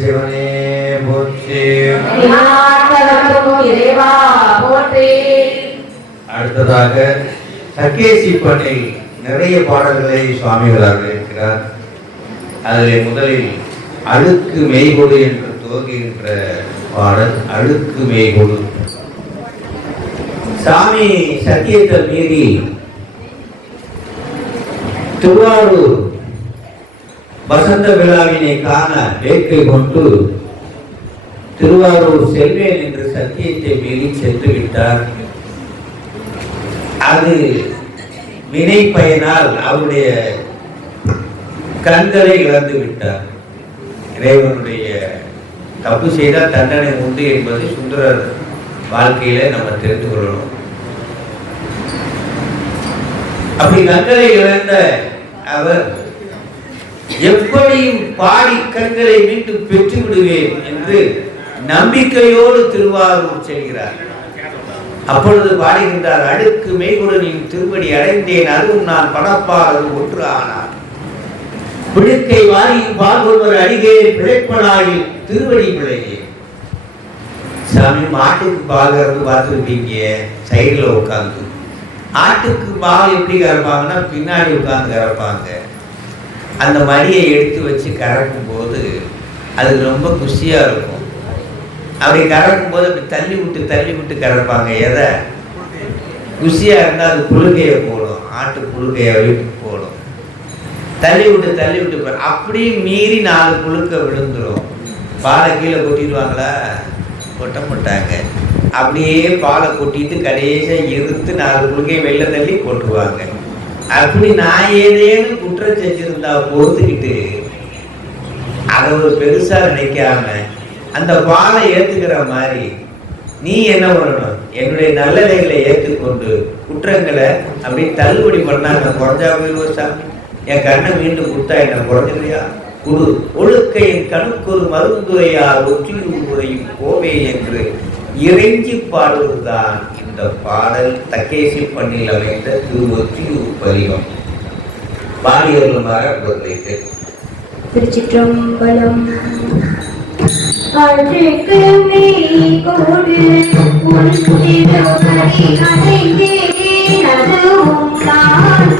சிவனே போற்றி. அடுத்ததாக சக்கேசி பண்ணை நிறைய பாடல்களை சுவாமிகள் இருக்கிறார் அதில் முதலில் அழுக்கு மெய்கொடு என்று துவங்குகின்ற பாடல் அழுக்கு மெய்கொடு. சாமி சத்தியத்தை மீறி திருவாரூர் வசந்த விழாவினை காண வேட்கை கொண்டு திருவாரூர் செல்வேன் என்று சத்தியத்தை மீறி சென்று விட்டார். அது வினை பயனால் அவருடைய கண்களை இழந்து விட்டார். இறைவனுடைய தப்பு செய்தால் தண்டனை உண்டு என்பது சுந்தரர் வாழ்க்கையில நம்ம தெரிந்து கொள்ளணும். அப்படி கண்களை இழந்த அவர் எப்படியும் பாடி கண்களை மீண்டும் பெற்று விடுவேன் என்று நம்பிக்கையோடு திருவாரூர் செல்கிறார். அப்பொழுது பாடுகின்றார் அடுக்கு மெய்குடனின் திருவடி அடைந்தேன் அதுவும் நான் பணப்பால் அது ஒன்று ஆனார் பிழுக்கை வாரியும் பால் கொள்வர் அடிகே பிழைப்பனாயில் திருவடி பிழையே சாமி மாட்டுக்கு பால் பார்த்துருப்பீங்க சைடில் உட்காந்து ஆட்டுக்கு பால் எப்படி கறப்பாங்கன்னா பின்னாடி உட்காந்து கறப்பாங்க. அந்த மடியை எடுத்து வச்சு கறக்கும் போது அது ரொம்ப குஷியாக இருக்கும். அப்படி கறக்கும் போது அப்படி தள்ளி விட்டு தள்ளி விட்டு கறப்பாங்க எதை? குஷியாக இருந்தால் அது புழுகையை போடும். ஆட்டு புழுகையை வீட்டுக்கு போடும். தள்ளி விட்டு தள்ளி விட்டு போ- அப்படியே மீறி நாலு புழுக்க விழுந்துடும் பாலை கீழே கொட்டிடுவாங்களா? கொட்ட மாட்டாங்க. அப்படியே பாலை கொட்டிட்டு கடைசியாக இருத்து நாலு புழுகையை வெளில தள்ளி கொட்டுவாங்க. அப்படி நான் ஏதேனும் குற்றம் செஞ்சிருந்தா பொறுத்துக்கிட்டு அதை ஒரு பெருசா நினைக்காம அந்த பாலை ஏத்துக்கிற மாதிரி நீ என்ன பண்ணணும்? என்னுடைய நல்லதைகளை ஏற்றுக்கொண்டு குற்றங்களை அப்படி தள்ளுபடி பண்ணாங்க குறைஞ்சா போயிருவோம் சாமி. என் கண்ணை மீண்டும் கொடுத்தா என்ன குறைஞ்சிலையா குரு ஒழுக்கையின் கணுக்கொரு மருந்துரையார் ஒற்றியூர் உரையும் கோவே என்று இறைஞ்சி பாடுவதுதான் இந்த பாடல் தக்கேசி பண்ணில் அமைந்த திருவொற்றியூர் பதிவம் பதிகம் பாடியவர்களுமாக பொருளைக்கு திருச்சிற்றம்பலம். அழுக்கு மெய் உன் திருவடி அடைந்தேன் அதுவும் நான்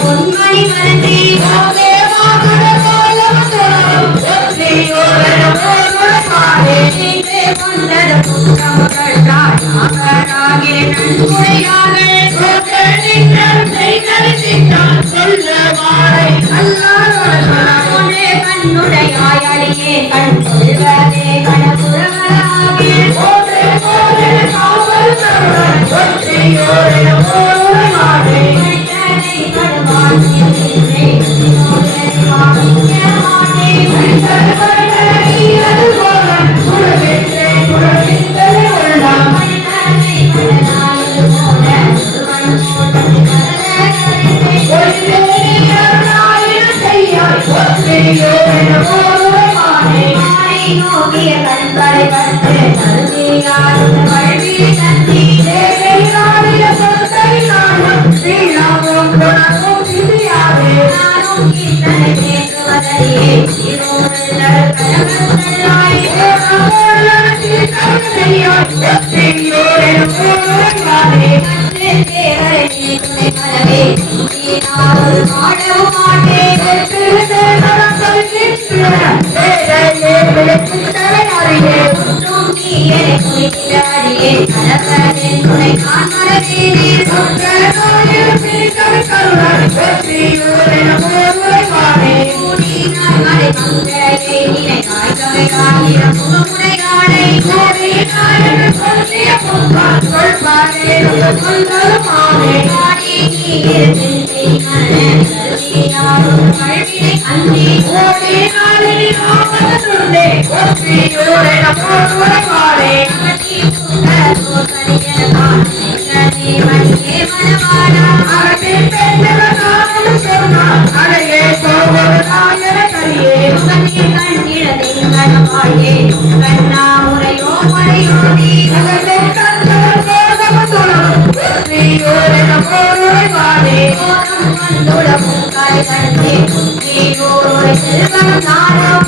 பொன்மணி மலர் Amen. கூடினார் மறை மங்கையை நினைவாய் கவையாயிரம் முகமுடையாளை கோலம் வந்துடமும் காய் கடந்தே நீரோடு செல்வம் நாடும்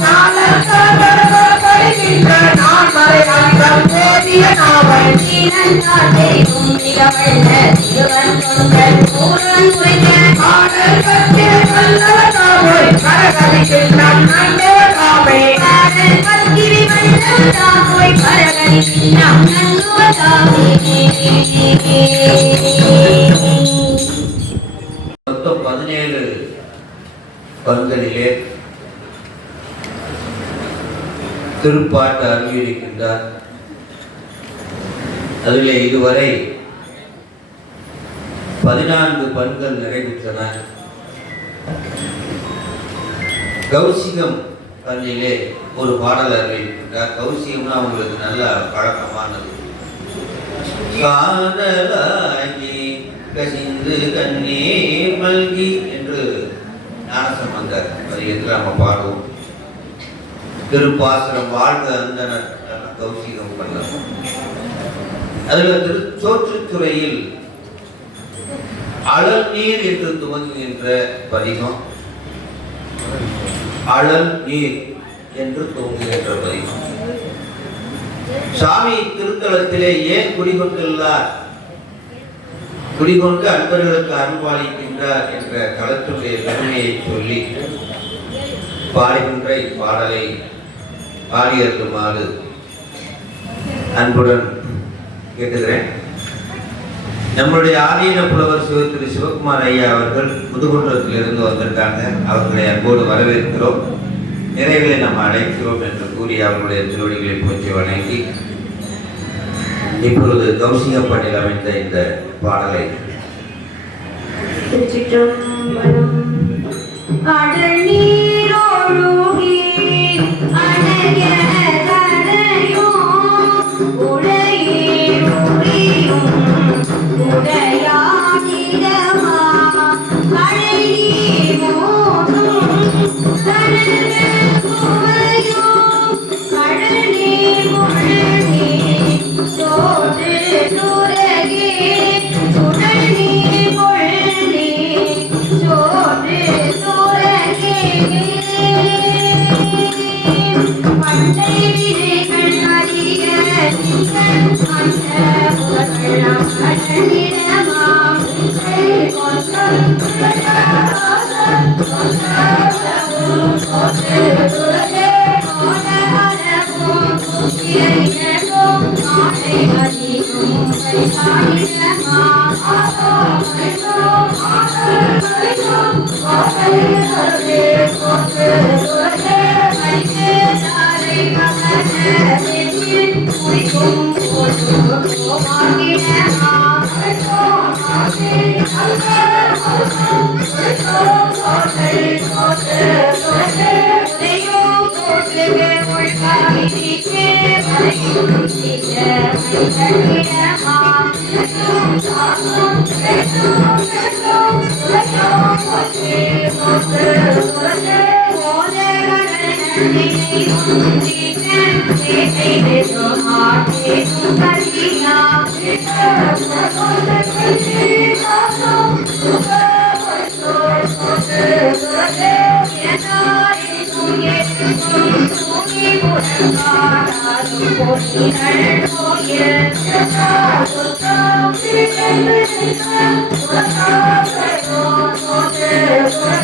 தீனந்தாட்டை கும்பிக வள்ள திருவன் தொண்டர் பூரன் உரைக்க காதல் பத்திரி வள்ளல் தாமோய் பரகரி பின்னம் நன்னுவ மொத்தம் பந்தலிலே திருப்பாட்டு அருளியிருக்கின்றார். அதிலே இதுவரை பதினான்கு பண்கள் நிறைவேற்றன. கௌசிகம் பள்ளியிலே ஒரு பாடல் அறிவிக்கின்றார் கௌசிகம்னா அவங்களுக்கு நல்ல பழக்கமானது. காதலாகி கசிந்து கண்ணீர் மல்கி என்று ஞானசம்பந்தர் பதியத்தில் நம்ம பாடுவோம்? திருப்பாசனம் வாழ்க அந்த கௌசிகம் பண்ணலாம். அதில் திரு சோற்றுத்துறையில் அழல் நீர் என்று துவங்குகின்ற பதிகம் அழல் நீர் என்று துவங்குகின்ற பதிகம். சாமி திருத்தலத்திலே ஏன் குடிகொண்டுள்ளார்? குடிகொண்டு அன்பர்களுக்கு நின்றார் என்ற களத்துடைய பெருமையை சொல்லி பாடுகின்ற இப்பாடலை பாடியிருக்குமாறு அன்புடன் கேட்டுகிறேன். நம்மளுடைய ஆதீன புலவர் சிவ திரு சிவகுமார் ஐயா அவர்கள் முதுகுன்றத்திலிருந்து வந்திருக்காங்க. அவர்களை அன்போடு வரவேற்கிறோம். நிறைவில் நாம் அழைக்கிறோம் என்று கூறி அவர்களுடைய திருவடிகளை போற்றி வணங்கி இப்பொழுது கௌசிகப்பட்டில் அமைந்த இந்த பாடலை திருச்சிற்றம்பலம் கடல் Yeah. Yeah. Thank you.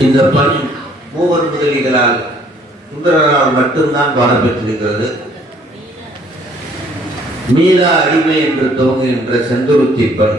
இந்த பணி மூவர் முதலிகளால் சுந்தரரால் மட்டும்தான் பாடப்பெற்றிருக்கிறது மீளா அடிமை என்று துவங்குகின்ற செந்துருத்தி பண்